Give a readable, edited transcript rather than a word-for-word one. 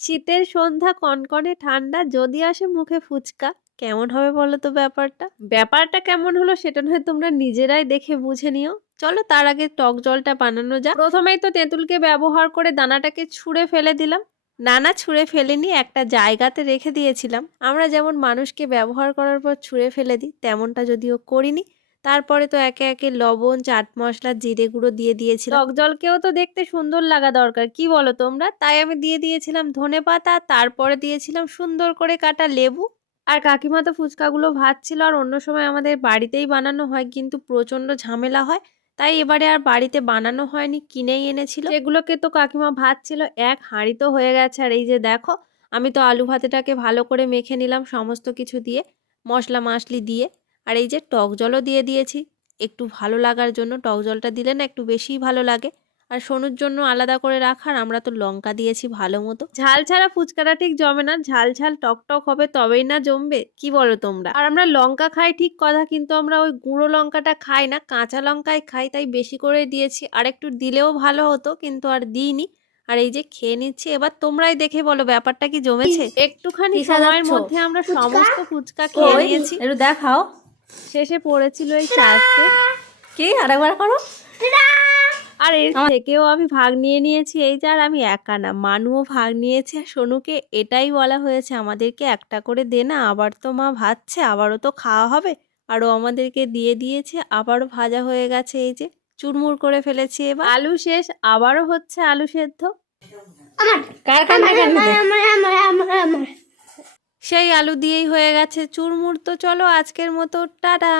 শীতের সন্ধ্যা, কনকনে ঠান্ডা, যদি আসে মুখে ফুচকা, কেমন হবে বলো তো ব্যাপারটা? ব্যাপারটা কেমন হলো সেটা নয় তোমরা নিজেরাই দেখে বুঝে নিও। চলো তার আগে টক জলটা বানানো যাক। প্রথমেই তো তেঁতুলকে ব্যবহার করে দানাটাকে ছুঁড়ে ফেলে দিলাম। না ছুঁড়ে ফেলিনি, একটা জায়গাতে রেখে দিয়েছিলাম। আমরা যেমন মানুষকে ব্যবহার করার পর ছুঁড়ে ফেলে দিই, তেমনটা যদিও করিনি। তারপরে তো একে একে লবণ, চাট মশলা, জিরে গুঁড়ো দিয়ে দিয়েছিলাম। টক জলকেও তো দেখতে সুন্দর লাগা দরকার, কি বলো তোমরা? তাই আমি দিয়ে দিয়েছিলাম ধনেপাতা, তারপরে দিয়েছিলাম সুন্দর করে কাটা লেবু। আর কাকিমা তো ফুচকাগুলো ভাজছিল, আর অন্য সময় আমাদের বাড়িতেই বানানো হয়, কিন্তু প্রচণ্ড ঝামেলা হয়, তাই এবারে আর বাড়িতে বানানো হয়নি, কিনেই এনেছিল। সেগুলোকে তো কাকিমা ভাজছিল, এক হাঁড়ি তো হয়ে গেছে। আর এই যে দেখো, আমি তো আলু ভাতেটাকে ভালো করে মেখে নিলাম সমস্ত কিছু দিয়ে, মশলা মাসলি দিয়ে। আর এই যে টক জলও দিয়ে দিয়েছি একটু ভালো লাগার জন্য। টক জলটা দিলে না একটু বেশিই ভালো লাগে। আর সোনুর জন্য আলাদা করে রাখার, আমরা তো লঙ্কা দিয়েছি ভালো মতো। ঝাল ছাড়া ফুচকাটা ঠিক জমে না, ঝাল ঝাল টক টক হবে তবেই না জমবে, কি বলো তোমরা? আর আমরা লঙ্কা খাই ঠিক কথা, কিন্তু আমরা ওই গুঁড়ো লঙ্কাটা খাই না, কাঁচা লঙ্কাই খাই, তাই বেশি করে দিয়েছি। আর একটু দিলেও ভালো হতো, কিন্তু আর দিইনি। আর এই যে খেয়ে নিচ্ছি, এবার তোমরাই দেখে বলো ব্যাপারটা কি জমেছে। একটুখানি সময়ের মধ্যে আমরা সমস্ত ফুচকা খেয়ে নিয়েছি। একটু দেখাও। শেষে পড়েছিল এই 4টে। কি আরেকবার করো। আর এর থেকেও আমি ভাগ নিয়ে নিয়েছি। এই যে, আর আমি একা না, মানুও ভাগ নিয়েছে। আর সোনুকে এটাই বলা হয়েছে, আমাদেরকে একটা করে দে না, আবার তো মা ভাজছে, আবারও তো খাওয়া হবে। আর ও আমাদেরকে দিয়ে দিয়েছে, আবারও ভাজা হয়ে গেছে। এই যে চুরমুর করে ফেলেছি। এবার আলু শেষ, আবারও হচ্ছে আলু সেদ্ধ। কার কার সেই আলু দিয়েই হয়ে গেছে চুরমুর। তো চলো আজকের মতো টাটা।